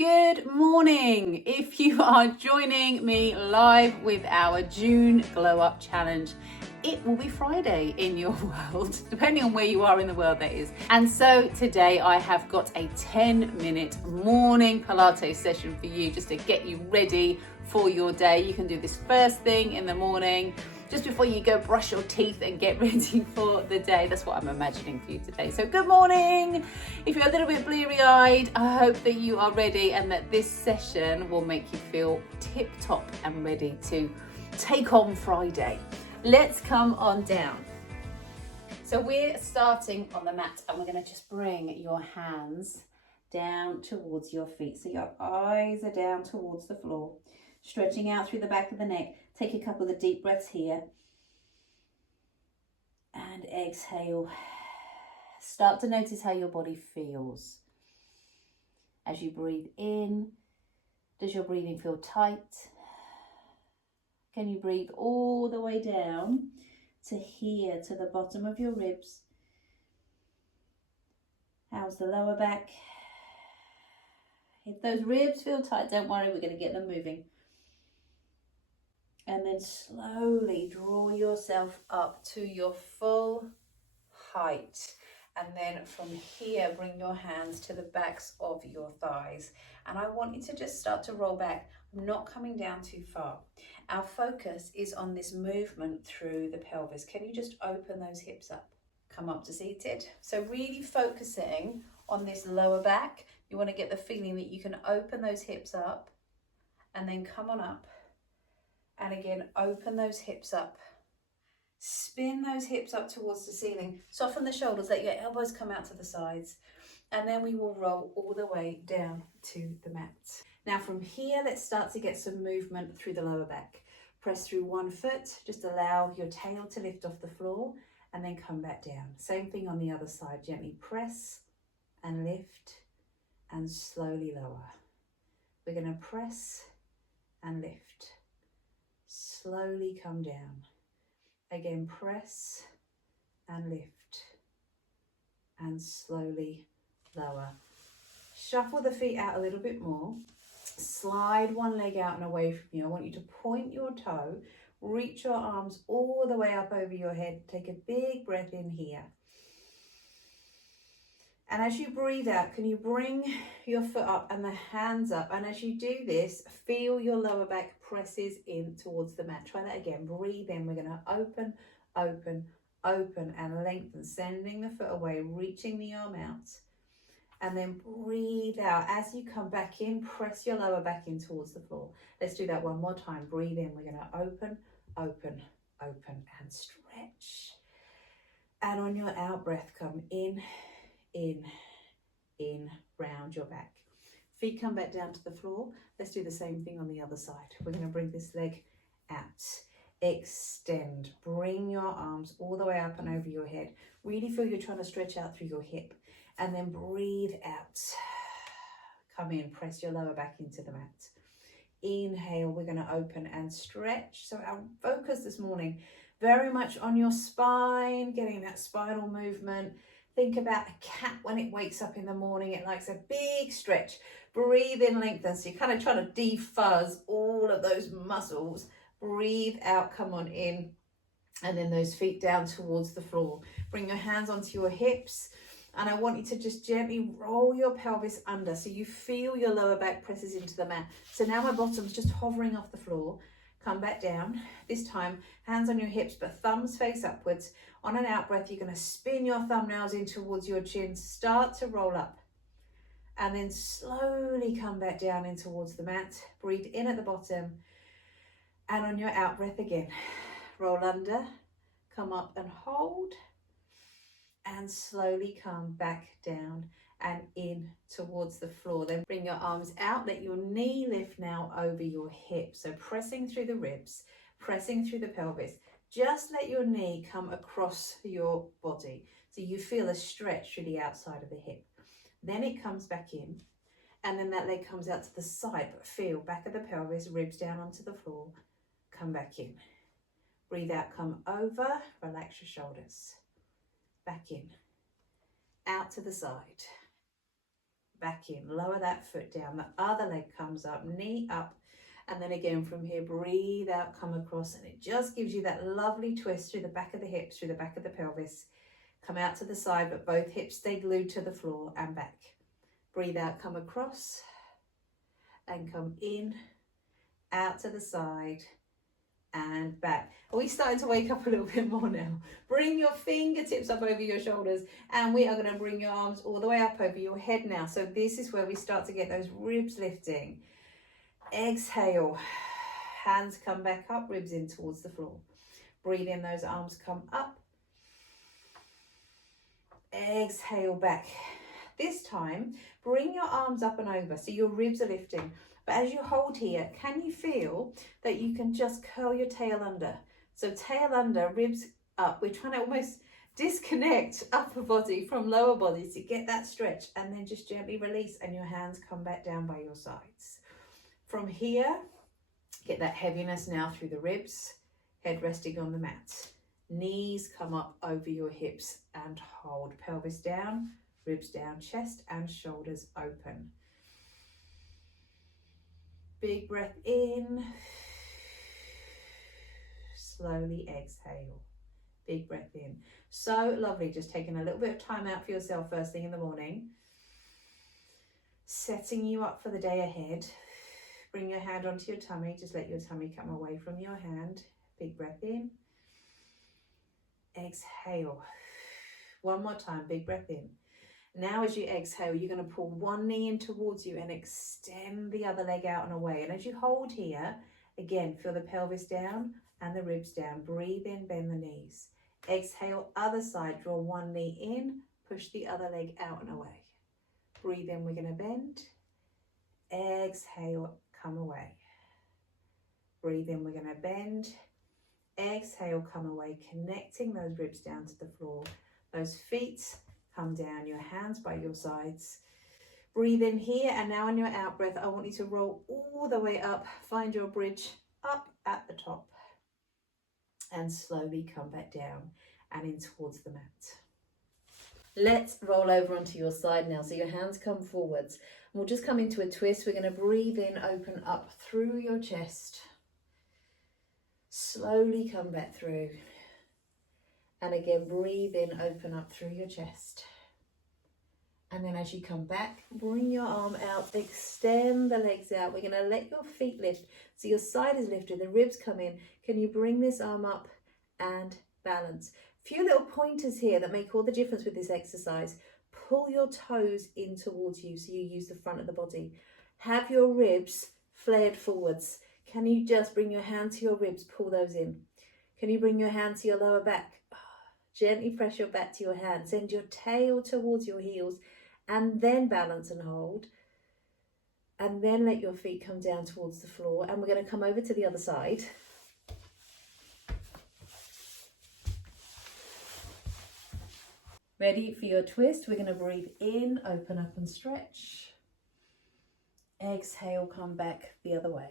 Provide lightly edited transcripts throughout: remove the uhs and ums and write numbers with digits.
Good morning. If you are joining me live with our June Glow Up Challenge, it will be Friday in your world, depending on where you are in the world, that is. And so today I have got a 10-minute morning Pilates session for you, just to get you ready for your day. You can do this first thing in the morning, just before you go brush your teeth and get ready for the day. That's what I'm imagining for you today. So good morning. If you're a little bit bleary-eyed, I hope that you are ready and that this session will make you feel tip-top and ready to take on Friday. Let's come on down. So we're starting on the mat and we're going to just bring your hands down towards your feet. So your eyes are down towards the floor, stretching out through the back of the neck. Take a couple of deep breaths here and exhale. Start to notice how your body feels. As you breathe in, does your breathing feel tight? Can you breathe all the way down to here, to the bottom of your ribs? How's the lower back? If those ribs feel tight, don't worry, we're going to get them moving. And then slowly draw yourself up to your full height. And then from here, bring your hands to the backs of your thighs. And I want you to just start to roll back. I'm not coming down too far. Our focus is on this movement through the pelvis. Can you just open those hips up? Come up to seated. So really focusing on this lower back. You want to get the feeling that you can open those hips up and then come on up. And again, open those hips up. Spin those hips up towards the ceiling. Soften the shoulders, let your elbows come out to the sides. And then we will roll all the way down to the mat. Now from here, let's start to get some movement through the lower back. Press through one foot, just allow your tail to lift off the floor and then come back down. Same thing on the other side, gently press and lift and slowly lower. We're going to press and lift. Slowly come down. Again, press and lift and slowly lower. Shuffle the feet out a little bit more. Slide one leg out and away from you. I want you to point your toe, reach your arms all the way up over your head. Take a big breath in here. And as you breathe out, can you bring your foot up and the hands up? And as you do this, feel your lower back presses in towards the mat. Try that again. Breathe in. We're going to open, open, open and lengthen, sending the foot away, reaching the arm out. And then breathe out. As you come back in, press your lower back in towards the floor. Let's do that one more time. Breathe in. We're going to open, open, open and stretch. And on your out breath, come in, round your back. Feet come back down to the floor. Let's do the same thing on the other side. We're going to bring this leg out. Extend. Bring your arms all the way up and over your head. Really feel you're trying to stretch out through your hip. And then breathe out. Come in. Press your lower back into the mat. Inhale. We're going to open and stretch. So our focus this morning, very much on your spine, getting that spinal movement. Think about a cat when it wakes up in the morning. It likes a big stretch. Breathe in, lengthen. So you're kind of trying to defuzz all of those muscles. Breathe out, come on in. And then those feet down towards the floor. Bring your hands onto your hips. And I want you to just gently roll your pelvis under so you feel your lower back presses into the mat. So now my bottom's just hovering off the floor. Come back down. This time, hands on your hips, but thumbs face upwards. On an out breath, you're going to spin your thumbnails in towards your chin. Start to roll up. And then slowly come back down in towards the mat. Breathe in at the bottom. And on your out breath again, roll under, come up and hold. And slowly come back down and in towards the floor. Then bring your arms out, let your knee lift now over your hip. So pressing through the ribs, pressing through the pelvis. Just let your knee come across your body. So you feel a stretch through the outside of the hip. Then it comes back in and then that leg comes out to the side, but feel back of the pelvis, ribs down onto the floor. Come back in. Breathe out, come over, relax your shoulders. Back in. Out to the side. back in, lower that foot down, the other leg comes up, knee up, and then again from here, breathe out, come across, and it just gives you that lovely twist through the back of the hips, through the back of the pelvis. Come out to the side, but both hips stay glued to the floor and back. Breathe out, come across, and come in, out to the side, and back. Are we starting to wake up a little bit more now? Bring your fingertips up over your shoulders, and we are going to bring your arms all the way up over your head now. So this is where we start to get those ribs lifting. Exhale, hands come back up, ribs in towards the floor. Breathe in, those arms come up. Exhale, back. This time, bring your arms up and over so your ribs are lifting. But as you hold here, can you feel that you can just curl your tail under? So tail under, ribs up. We're trying to almost disconnect upper body from lower body to get that stretch, and then just gently release, and your hands come back down by your sides. From here, get that heaviness now through the ribs, head resting on the mat. Knees come up over your hips and hold. Pelvis down, ribs down, chest and shoulders open. Big breath in. Slowly exhale. Big breath in. So lovely, just taking a little bit of time out for yourself first thing in the morning. Setting you up for the day ahead. Bring your hand onto your tummy. Just let your tummy come away from your hand. Big breath in. Exhale. One more time, big breath in. Now as you exhale, you're going to pull one knee in towards you and extend the other leg out and away. And as you hold here, again, feel the pelvis down and the ribs down. Breathe in, bend the knees. Exhale, other side, draw one knee in, push the other leg out and away. Breathe in, we're going to bend. Exhale, come away. Breathe in, we're going to bend. Exhale, come away, connecting those ribs down to the floor. Those feet come down, your hands by your sides. Breathe in here, and now on your out breath, I want you to roll all the way up. Find your bridge up at the top. And slowly come back down and in towards the mat. Let's roll over onto your side now. So your hands come forwards. We'll just come into a twist. We're going to breathe in, open up through your chest. Slowly come back through. And again, breathe in, open up through your chest. And then as you come back, bring your arm out, extend the legs out. We're going to let your feet lift. So your side is lifted, the ribs come in. Can you bring this arm up and balance? A few little pointers here that make all the difference with this exercise. Pull your toes in towards you so you use the front of the body. Have your ribs flared forwards. Can you just bring your hand to your ribs, pull those in? Can you bring your hand to your lower back? Gently press your back to your hand. Send your tail towards your heels and then balance and hold. And then let your feet come down towards the floor. And we're going to come over to the other side. Ready for your twist? We're going to breathe in, open up and stretch. Exhale, come back the other way.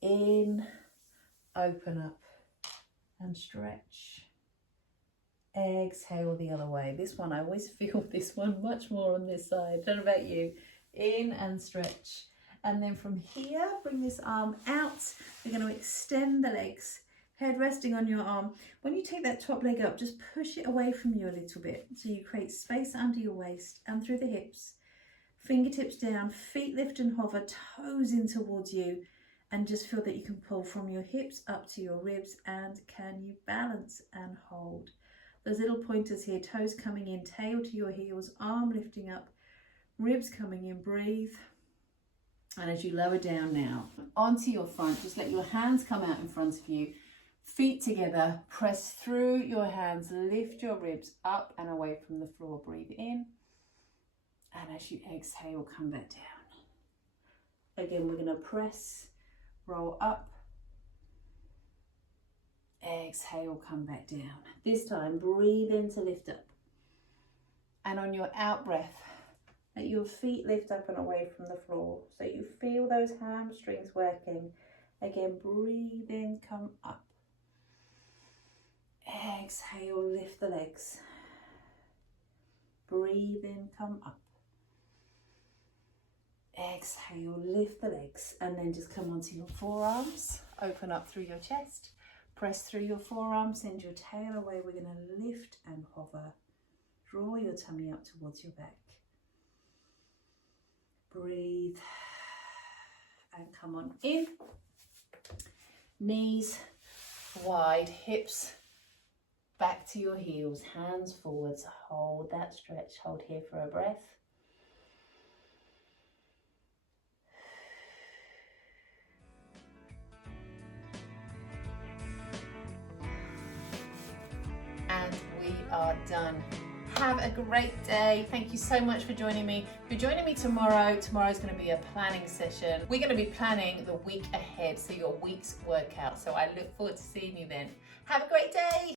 In, open up and stretch. Exhale the other way. This one, I always feel this one much more on this side. Don't know about you. In and stretch. And then from here, bring this arm out. We're going to extend the legs. Head resting on your arm. When you take that top leg up, just push it away from you a little bit. So you create space under your waist and through the hips. Fingertips down, feet lift and hover, toes in towards you. And just feel that you can pull from your hips up to your ribs. And can you balance and hold? Those little pointers here, toes coming in, tail to your heels, arm lifting up, ribs coming in, breathe. And as you lower down now, onto your front, just let your hands come out in front of you. Feet together, press through your hands, lift your ribs up and away from the floor. Breathe in. And as you exhale, come back down. Again, we're going to press, roll up. Exhale, come back down. This time, breathe in to lift up. And on your out breath, let your feet lift up and away from the floor. So you feel those hamstrings working. Again, breathe in, come up. Exhale, lift the legs. Breathe in, come up. exhale, lift the legs, and then just come onto your forearms. Open up through your chest, press through your forearms, send your tail away. We're going to lift and hover. Draw your tummy up towards your back. Breathe and come on in. Knees wide, hips back to your heels, hands forwards. Hold that stretch, hold here for a breath. And we are done. Have a great day. Thank you so much for joining me. If you're joining me tomorrow, tomorrow's going to be a planning session. We're going to be planning the week ahead, so your week's workout. So I look forward to seeing you then. Have a great day.